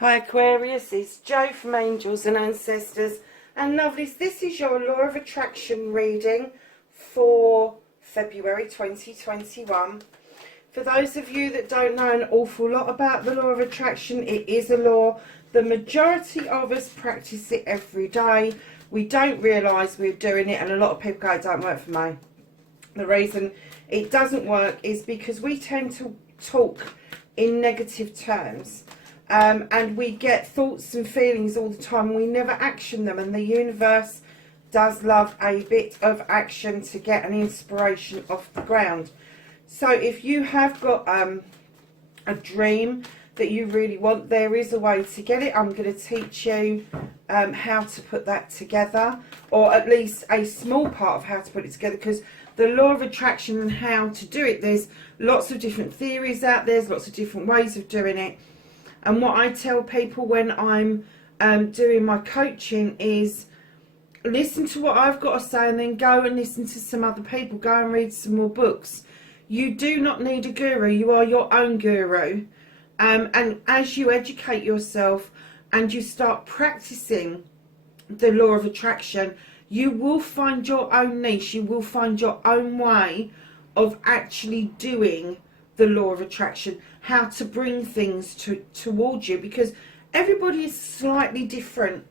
Hi Aquarius, it's Jo from Angels and Ancestors and Lovelies. This is your Law of Attraction reading for February 2021. For those of you that don't know an awful lot about the Law of Attraction, it is a law. The majority of us practice it every day. We don't realise we're doing it, and a lot of people go, it don't work for me. The reason it doesn't work is because we tend to talk in negative terms. And we get thoughts and feelings all the time. We never action them, and the universe does love a bit of action to get an inspiration off the ground. So if you have got a dream that you really want, there is a way to get it. I'm going to teach you how to put that together, or at least a small part of how to put it together, because the law of attraction and how to do it, there's lots of different theories out there, there's lots of different ways of doing it. And what I tell people when I'm doing my coaching is listen to what I've got to say and then go and listen to some other people. Go and read some more books. You do not need a guru. You are your own guru. And as you educate yourself and you start practicing the law of attraction, you will find your own niche. You will find your own way of actually doing the law of attraction, how to bring things towards you, because everybody is slightly different.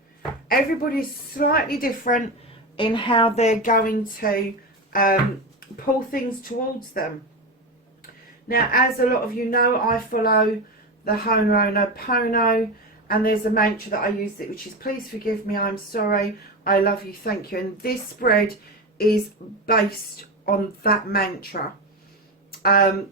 Everybody is slightly different in how they're going to pull things towards them. Now, as a lot of you know, I follow the Ho'oponopono, and there's a mantra that I use, which is please forgive me, I'm sorry, I love you, thank you. And this spread is based on that mantra.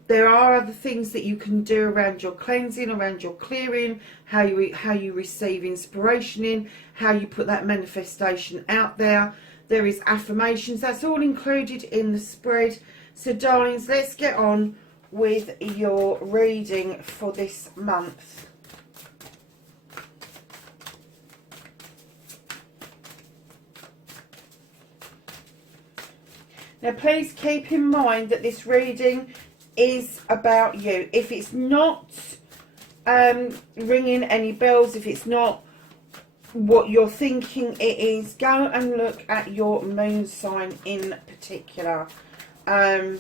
There are other things that you can do around your cleansing, around your clearing, how you receive inspiration in, how you put that manifestation out there. There is affirmations. That's all included in the spread. So, darlings, let's get on with your reading for this month. Now, please keep in mind that this reading is about you. If it's not ringing any bells, if it's not what you're thinking it is, go and look at your moon sign in particular. I've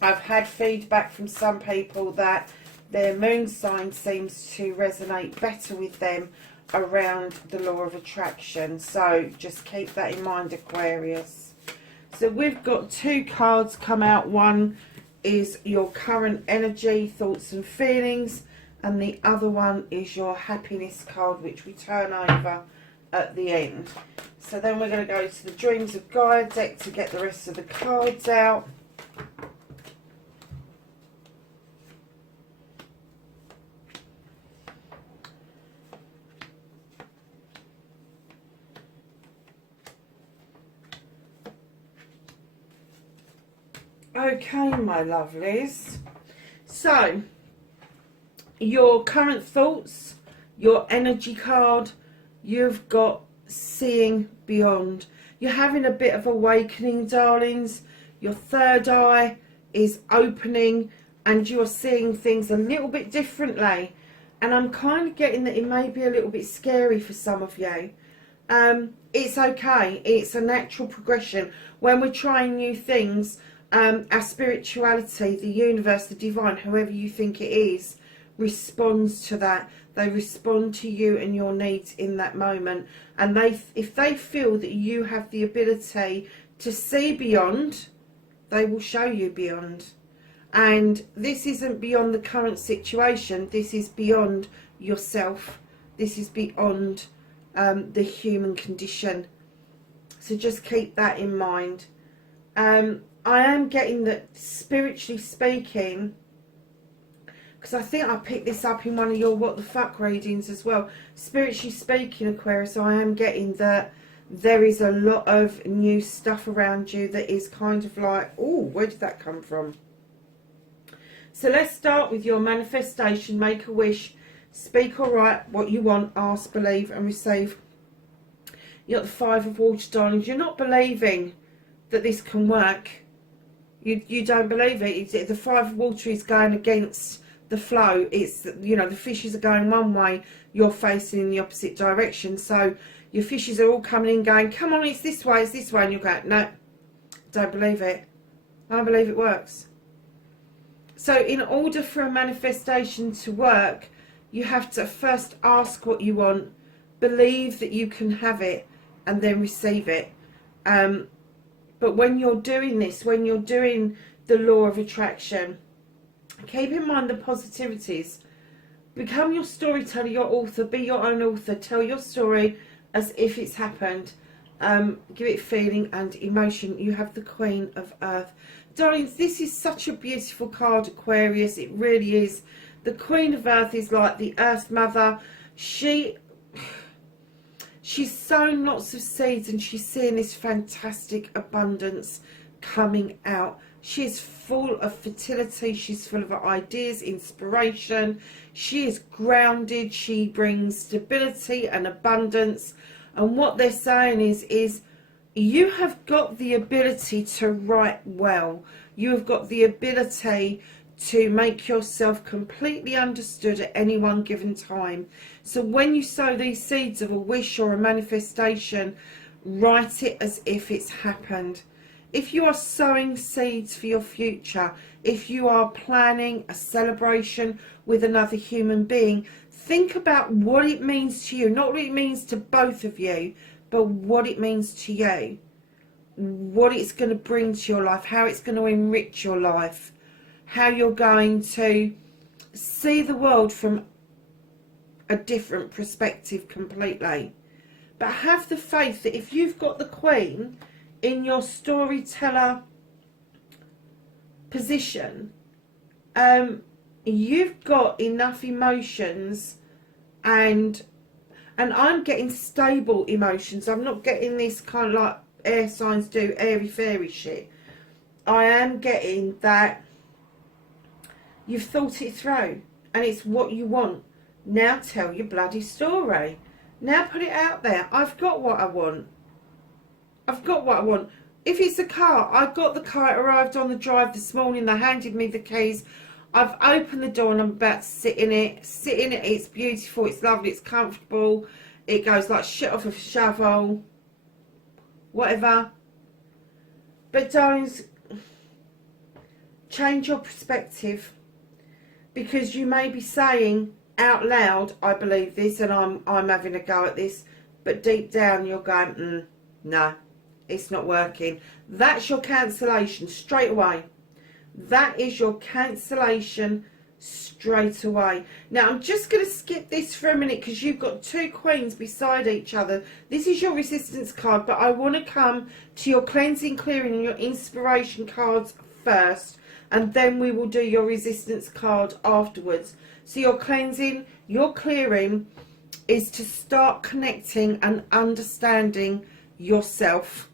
had feedback from some people that their moon sign seems to resonate better with them around the law of attraction. So just keep that in mind, Aquarius. So we've got two cards come out. One is your current energy, thoughts and feelings, and the other one is your happiness card, which we turn over at the end. So then we're going to go to the Dreams of Gaia deck to get the rest of the cards out. Okay, my lovelies. So, your current thoughts, your energy card, you've got seeing beyond. You're having a bit of awakening, darlings. Your third eye is opening and you're seeing things a little bit differently. And I'm kind of getting that it may be a little bit scary for some of you. It's okay. It's a natural progression. When we're trying new things, our spirituality, the universe, the divine, whoever you think it is, responds to that. They respond to you and your needs in that moment. And if they feel that you have the ability to see beyond, they will show you beyond. And this isn't beyond the current situation. This is beyond yourself. This is beyond the human condition. So just keep that in mind. I am getting that, spiritually speaking, because I think I picked this up in one of your what the fuck readings as well. Spiritually speaking, Aquarius, I am getting that there is a lot of new stuff around you that is kind of like, oh, where did that come from? So let's start with your manifestation. Make a wish, speak or write what you want, ask, believe and receive. You've got the Five of Water, darlings. You're not believing that this can work. You don't believe it. The Five of Water is going against the flow. It's, you know, the fishes are going one way, you're facing in the opposite direction. So your fishes are all coming in going, come on, it's this way, and you're going, no, don't believe it. I believe it works. So in order for a manifestation to work, you have to first ask what you want, believe that you can have it, and then receive it. But when you're doing this, when you're doing the law of attraction, keep in mind the positivities. Become your storyteller, your author, be your own author. Tell your story as if it's happened. Give it feeling and emotion. You have the Queen of Earth. Darlings, this is such a beautiful card, Aquarius. It really is. The Queen of Earth is like the Earth Mother. She's sown lots of seeds and she's seeing this fantastic abundance coming out. She's full of fertility. She's full of ideas, inspiration. She is grounded. She brings stability and abundance. And what they're saying is you have got the ability to write well. You have got the ability to make yourself completely understood at any one given time. So when you sow these seeds of a wish or a manifestation, write it as if it's happened. If you are sowing seeds for your future, if you are planning a celebration with another human being, think about what it means to you, not what it means to both of you, but what it means to you, what it's going to bring to your life, how it's going to enrich your life, how you're going to see the world from a different perspective completely. But have the faith that if you've got the Queen in your storyteller position, you've got enough emotions, and I'm getting stable emotions. I'm not getting this kind of like air signs do, airy fairy shit. I am getting that you've thought it through and it's what you want. Now tell your bloody story. Now put it out there. I've got what I want. I've got what I want. If it's a car, I got the car. It arrived on the drive this morning. They handed me the keys. I've opened the door and I'm about to sit in it. It's beautiful. It's lovely. It's comfortable. It goes like shit off a shovel. Whatever. But darlings, change your perspective, because you may be saying out loud, I believe this and I'm having a go at this, but deep down you're going, no, it's not working. That's your cancellation straight away. That is your cancellation straight away. Now I'm just going to skip this for a minute because you've got two queens beside each other. This is your resistance card, but I want to come to your cleansing, clearing and your inspiration cards first, and then we will do your resistance card afterwards. So your cleansing, your clearing is to start connecting and understanding yourself.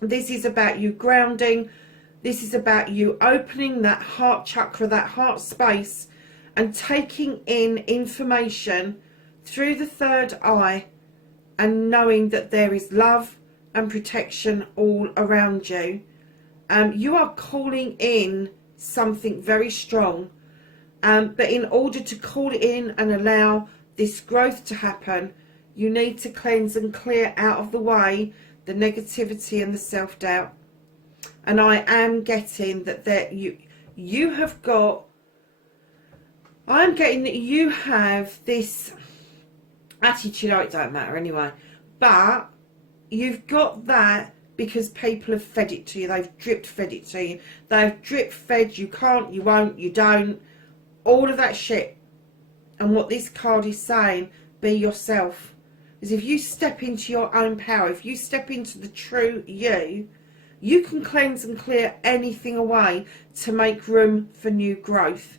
This is about you grounding. This is about you opening that heart chakra, that heart space, and taking in information through the third eye and knowing that there is love and protection all around you. You are calling in something very strong, but in order to call it in and allow this growth to happen, you need to cleanse and clear out of the way the negativity and the self-doubt. And I am getting that you have got, I'm getting that you have this attitude, oh, it don't matter anyway, but you've got that because people have fed it to you. They've drip fed it to you. They've drip fed you can't, you won't, you don't, all of that shit. And what this card is saying, be yourself. Because if you step into your own power, if you step into the true you, you can cleanse and clear anything away to make room for new growth.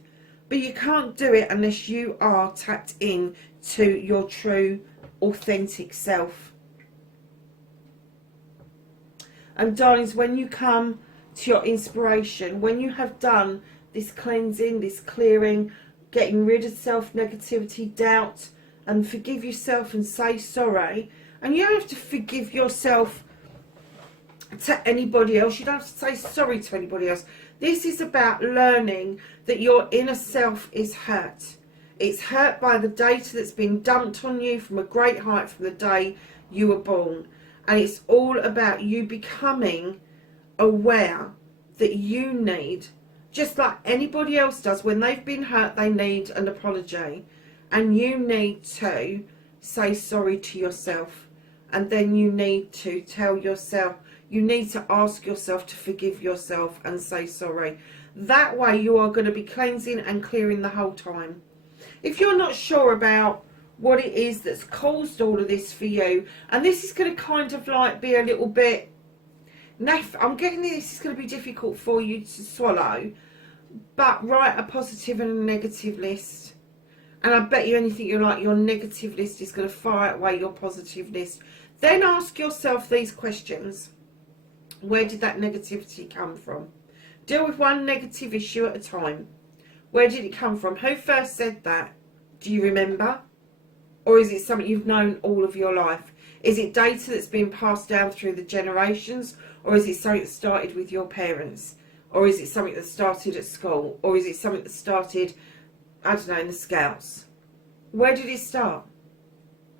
But you can't do it unless you are tapped in to your true, authentic self. And darlings, when you come to your inspiration, when you have done this cleansing, this clearing, getting rid of self-negativity, doubt, and forgive yourself and say sorry. And you don't have to forgive yourself to anybody else. You don't have to say sorry to anybody else. This is about learning that your inner self is hurt. It's hurt by the data that's been dumped on you from a great height from the day you were born. And it's all about you becoming aware that you need, just like anybody else does, when they've been hurt, they need an apology. And you need to say sorry to yourself. And then you need to tell yourself, you need to ask yourself to forgive yourself and say sorry. That way you are going to be cleansing and clearing the whole time. If you're not sure about what it is that's caused all of this for you, and this is going to kind of like be a little bit, I'm getting this is going to be difficult for you to swallow, but write a positive and a negative list. And I bet you anything you're like, your negative list is going to far outweigh your positive list. Then ask yourself these questions. Where did that negativity come from? Deal with one negative issue at a time. Where did it come from? Who first said that? Do you remember? Or is it something you've known all of your life? Is it data that's been passed down through the generations? Or is it something that started with your parents? Or is it something that started at school? Or is it something that started, I don't know, in the Scouts? Where did it start?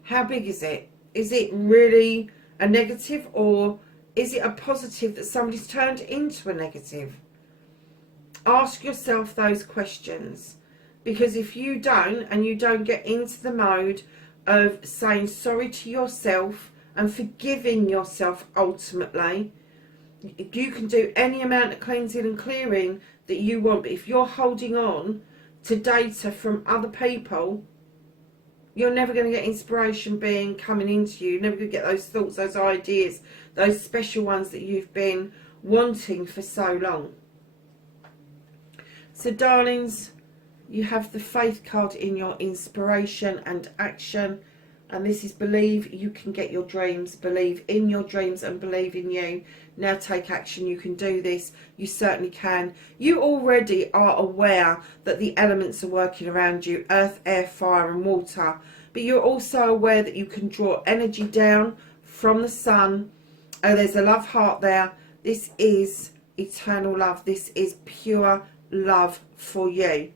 How big is it? Is it really a negative, or is it a positive that somebody's turned into a negative? Ask yourself those questions, because if you don't, and you don't get into the mode of saying sorry to yourself and forgiving yourself ultimately, you can do any amount of cleansing and clearing that you want. But if you're holding on to data from other people, you're never going to get inspiration coming into you. You're never going to get those thoughts, those ideas, those special ones that you've been wanting for so long. So darlings, you have the faith card in your inspiration and action. And this is believe you can get your dreams. Believe in your dreams and believe in you. Now take action. You can do this. You certainly can. You already are aware that the elements are working around you. Earth, air, fire and water. But you're also aware that you can draw energy down from the sun. Oh, there's a love heart there. This is eternal love. This is pure love for you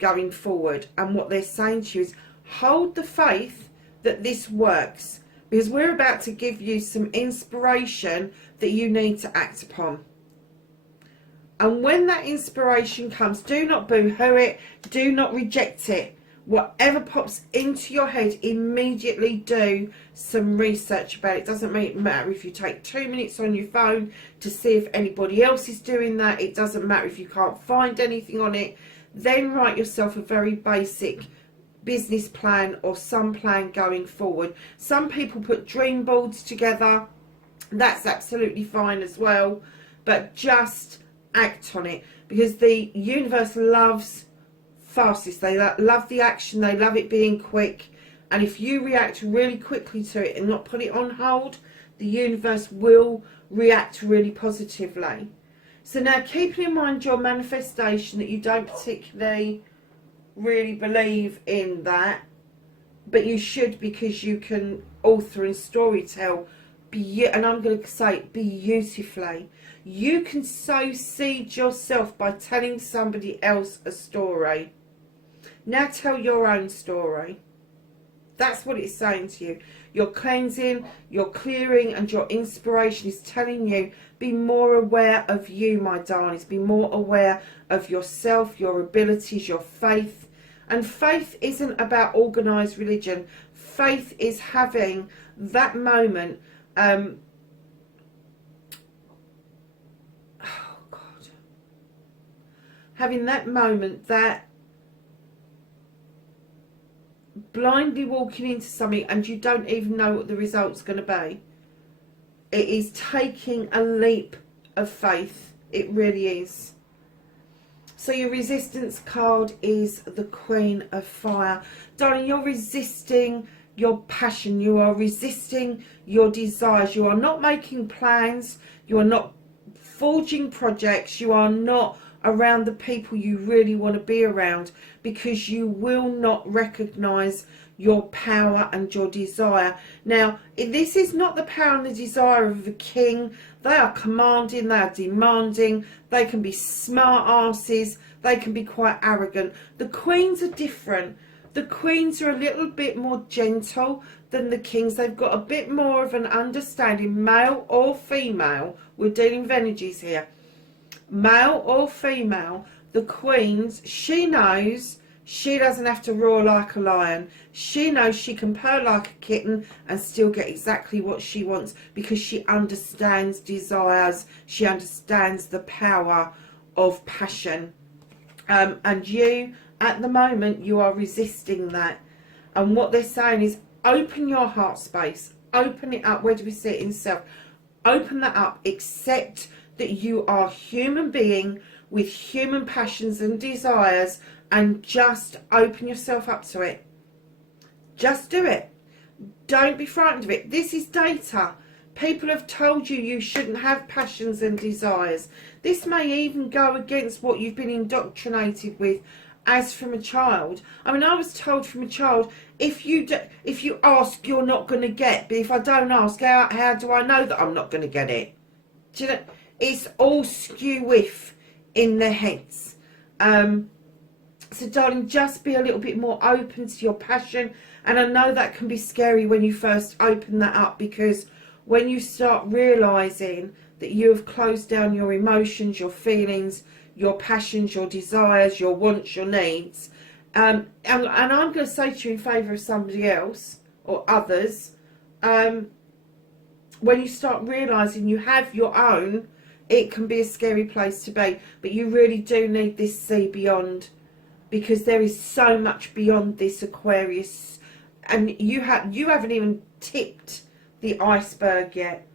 going forward. And what they're saying to you is hold the faith that this works, because we're about to give you some inspiration that you need to act upon. And when that inspiration comes, do not boo-hoo it, do not reject it. Whatever pops into your head, immediately do some research about it. It doesn't matter if you take 2 minutes on your phone to see if anybody else is doing that. It doesn't matter if you can't find anything on it. Then write yourself a very basic business plan or some plan going forward. Some people put dream boards together. That's absolutely fine as well. But just act on it, because the universe loves fastest. They love the action. They love it being quick. And if you react really quickly to it and not put it on hold, the universe will react really positively. So now, keeping in mind your manifestation, that you don't particularly really believe in that, but you should, because you can author and storytell, and I'm going to say beautifully. You can sow seed yourself by telling somebody else a story. Now tell your own story. That's what it's saying to you. Your cleansing, your clearing and your inspiration is telling you, be more aware of you, my darlings. Be more aware of yourself, your abilities, your faith. And faith isn't about organised religion. Faith is having that moment. Oh God. Having that moment, that blindly walking into something and you don't even know what the result's going to be. It is taking a leap of faith. It really is. So your resistance card is the Queen of Fire. Darling, you're resisting your passion. You are resisting your desires. You are not making plans. You are not forging projects. You are not around the people you really want to be around, because you will not recognize your power and your desire. Now, this is not the power and the desire of a king. They are commanding, they are demanding, they can be smart asses, they can be quite arrogant. The queens are different. The queens are a little bit more gentle than the kings. They've got a bit more of an understanding, male or female. We're dealing with energies here. Male or female, the queens, she knows she doesn't have to roar like a lion. She knows she can purr like a kitten and still get exactly what she wants, because she understands desires. She understands the power of passion. And you, at the moment, you are resisting that. And what they're saying is, open your heart space. Open it up. Where do we see it in self? Open that up. Accept that you are a human being with human passions and desires, and just open yourself up to it. Just do it. Don't be frightened of it. This is data. People have told you you shouldn't have passions and desires. This may even go against what you've been indoctrinated with as from a child. I mean, I was told from a child, if you ask, you're not going to get. But if I don't ask, how do I know that I'm not going to get it? Do you know? It's all skew with in their heads. So darling, just be a little bit more open to your passion. And I know that can be scary when you first open that up, because when you start realising that you have closed down your emotions, your feelings, your passions, your desires, your wants, your needs, and I'm going to say to you in favour of somebody else or others, when you start realising you have your own, it can be a scary place to be. But you really do need this see beyond, because there is so much beyond this, Aquarius, and you haven't even tipped the iceberg yet.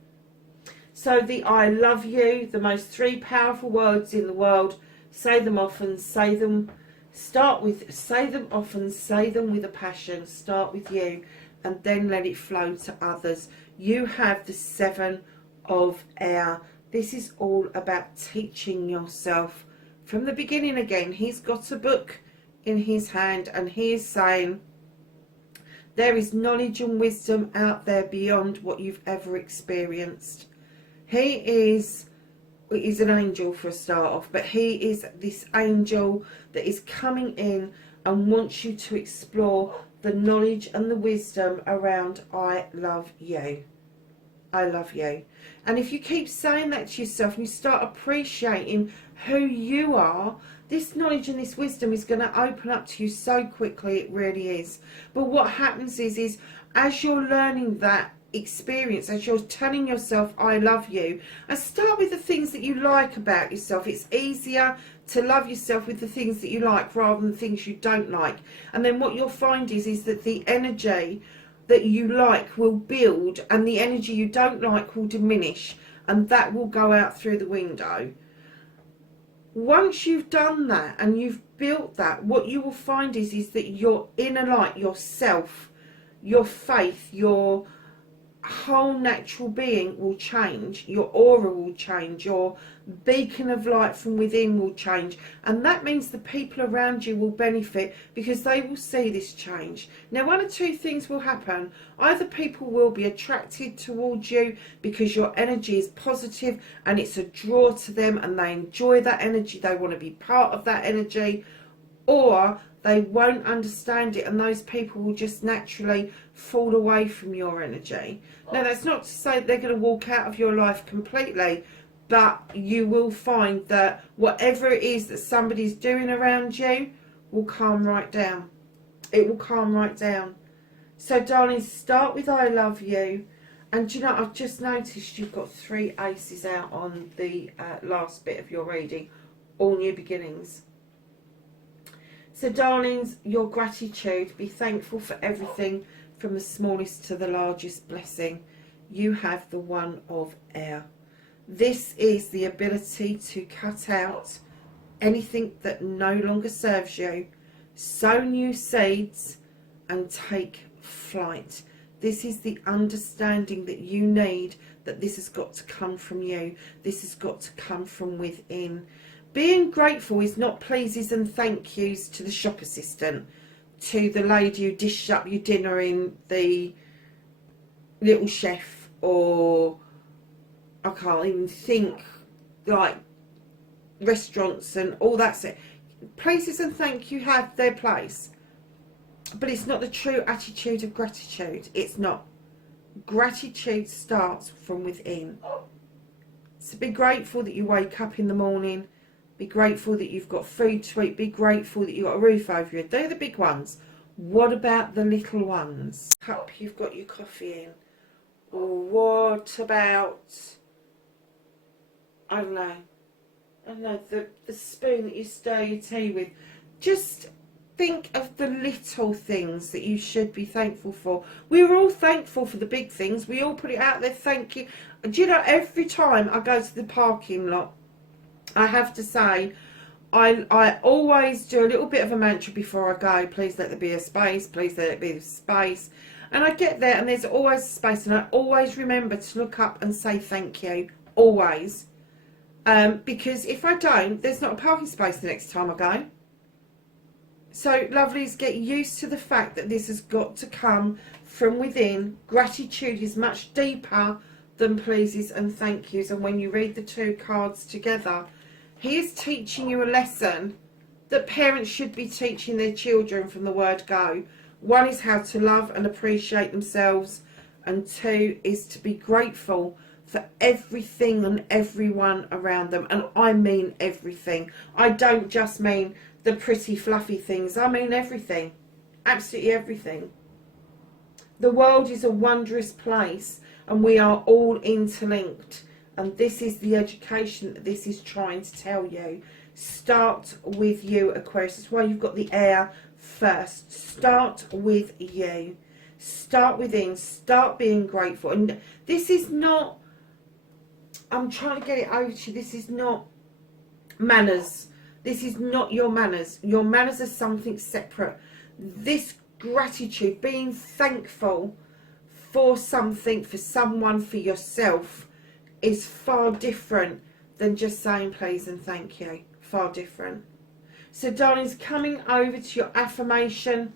So the I love you, the most 3 powerful words in the world. Say them often, say them, say them often, say them with a passion. Start with you and then let it flow to others. You have the 7 of air. This is all about teaching yourself from the beginning again. He's got a book in his hand and he is saying there is knowledge and wisdom out there beyond what you've ever experienced. He is an angel for a start off, but he is this angel that is coming in and wants you to explore the knowledge and the wisdom around I love you. I love you. And if you keep saying that to yourself and you start appreciating who you are, this knowledge and this wisdom is going to open up to you so quickly. It really is. But what happens is as you're learning that experience, as you're telling yourself I love you, and start with the things that you like about yourself. It's easier to love yourself with the things that you like rather than the things you don't like. And then what you'll find is that the energy that you like will build and the energy you don't like will diminish, and that will go out through the window. Once you've done that and you've built that, what you will find is that your inner light, yourself, your faith, your whole natural being will change. Your aura will change. Your beacon of light from within will change. And that means the people around you will benefit because they will see this change. Now, one of 2 things will happen. Either people will be attracted towards you because your energy is positive and it's a draw to them and they enjoy that energy. They want to be part of that energy. Or they won't understand it and those people will just naturally fall away from your energy. Now, that's not to say they're going to walk out of your life completely, but you will find that whatever it is that somebody's doing around you will calm right down. It will calm right down. So, darling, start with I love you. And you know, I've just noticed you've got 3 aces out on the last bit of your reading. All new beginnings. So, darlings, your gratitude, be thankful for everything from the smallest to the largest blessing. You have the 1 of air. This is the ability to cut out anything that no longer serves you, sow new seeds and take flight. This is the understanding that you need, that this has got to come from you. This has got to come from within. Being grateful is not pleases and thank yous to the shop assistant, to the lady who dished up your dinner in the Little Chef, or I can't even think, like restaurants and all that. Places and thank you have their place, but it's not the true attitude of gratitude. It's not. Gratitude starts from within. So be grateful that you wake up in the morning. Be grateful that you've got food to eat. Be grateful that you've got a roof over your head. They're the big ones. What about the little ones? Cup you've got your coffee in. Or what about, I don't know, the spoon that you stir your tea with. Just think of the little things that you should be thankful for. We're all thankful for the big things. We all put it out there, thank you. Do you know, every time I go to the parking lot, I have to say, I always do a little bit of a mantra before I go. Please let there be a space. Please let there be a space. And I get there and there's always space. And I always remember to look up and say thank you. Always. Because if I don't, there's not a parking space the next time I go. So, lovelies, get used to the fact that this has got to come from within. Gratitude is much deeper than pleases and thank yous. And when you read the two cards together, he is teaching you a lesson that parents should be teaching their children from the word go. One is how to love and appreciate themselves, and two is to be grateful for everything and everyone around them. And I mean everything. I don't just mean the pretty fluffy things. I mean everything. Absolutely everything. The world is a wondrous place and we are all interlinked. And this is the education that this is trying to tell you. Start with you, Aquarius. That's why you've got the air first. Start with you. Start within. Start being grateful. And this is not, I'm trying to get it over to you, this is not manners. This is not your manners. Your manners are something separate. This gratitude, being thankful for something, for someone, for yourself, is far different than just saying please and thank you. Far different. So, darlings, coming over to your affirmation,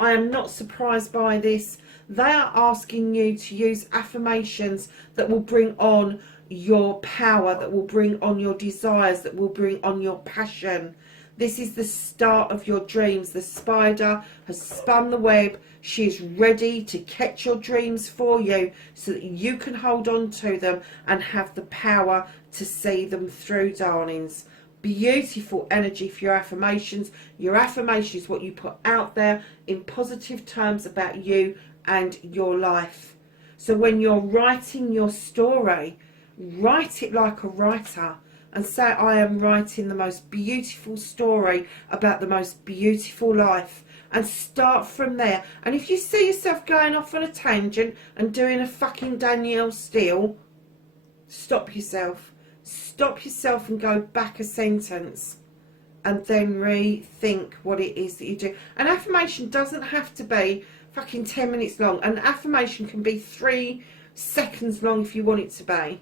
I am not surprised by this. They are asking you to use affirmations that will bring on your power, that will bring on your desires, that will bring on your passion. This is the start of your dreams. The spider has spun the web. She is ready to catch your dreams for you so that you can hold on to them and have the power to see them through, darlings. Beautiful energy for your affirmations. Your affirmation is what you put out there in positive terms about you and your life. So when you're writing your story, write it like a writer and say, I am writing the most beautiful story about the most beautiful life, and start from there. And if you see yourself going off on a tangent and doing a fucking Danielle Steele, stop yourself. Stop yourself and go back a sentence and then rethink what it is that you do. An affirmation doesn't have to be fucking 10 minutes long. An affirmation can be 3 seconds long if you want it to be.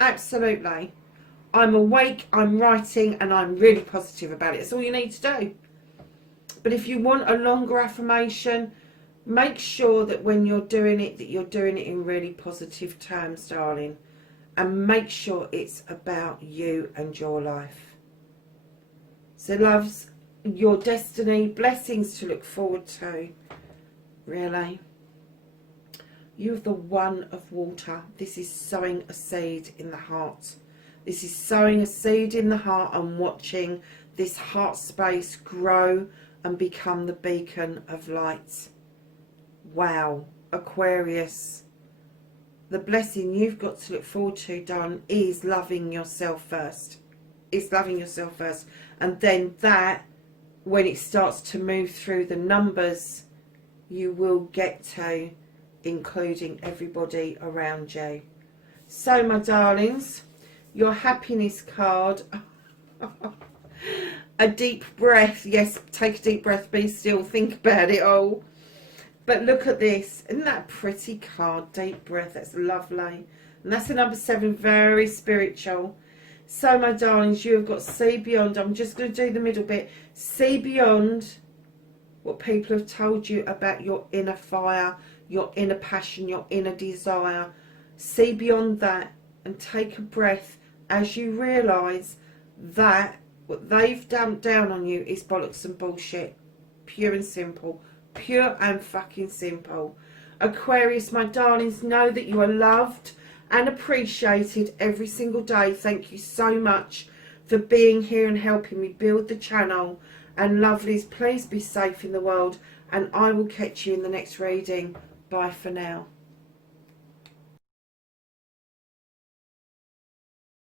Absolutely. I'm awake, I'm writing, and I'm really positive about it. That's all you need to do. But if you want a longer affirmation, make sure that when you're doing it, that you're doing it in really positive terms, darling. And make sure it's about you and your life. So, loves, your destiny, blessings to look forward to. Really. You have the one of water. This is sowing a seed in the heart. This is sowing a seed in the heart and watching this heart space grow and become the beacon of light. Wow, Aquarius. The blessing you've got to look forward to, darling, is loving yourself first. It's loving yourself first. And then that, when it starts to move through the numbers, you will get to including everybody around you. So, my darlings, your happiness card. A deep breath. Yes, take a deep breath, be still, think about it all. But look at this. Isn't that a pretty card? Deep breath. That's lovely. And that's the number 7, very spiritual. So, my darlings, you have got to see beyond. I'm just going to do the middle bit. See beyond what people have told you about your inner fire, your inner passion, your inner desire. See beyond that and take a breath as you realise that what they've dumped down on you is bollocks and bullshit. Pure and simple. Pure and fucking simple. Aquarius, my darlings, know that you are loved and appreciated every single day. Thank you so much for being here and helping me build the channel. And lovelies, please be safe in the world, and I will catch you in the next reading. Bye for now.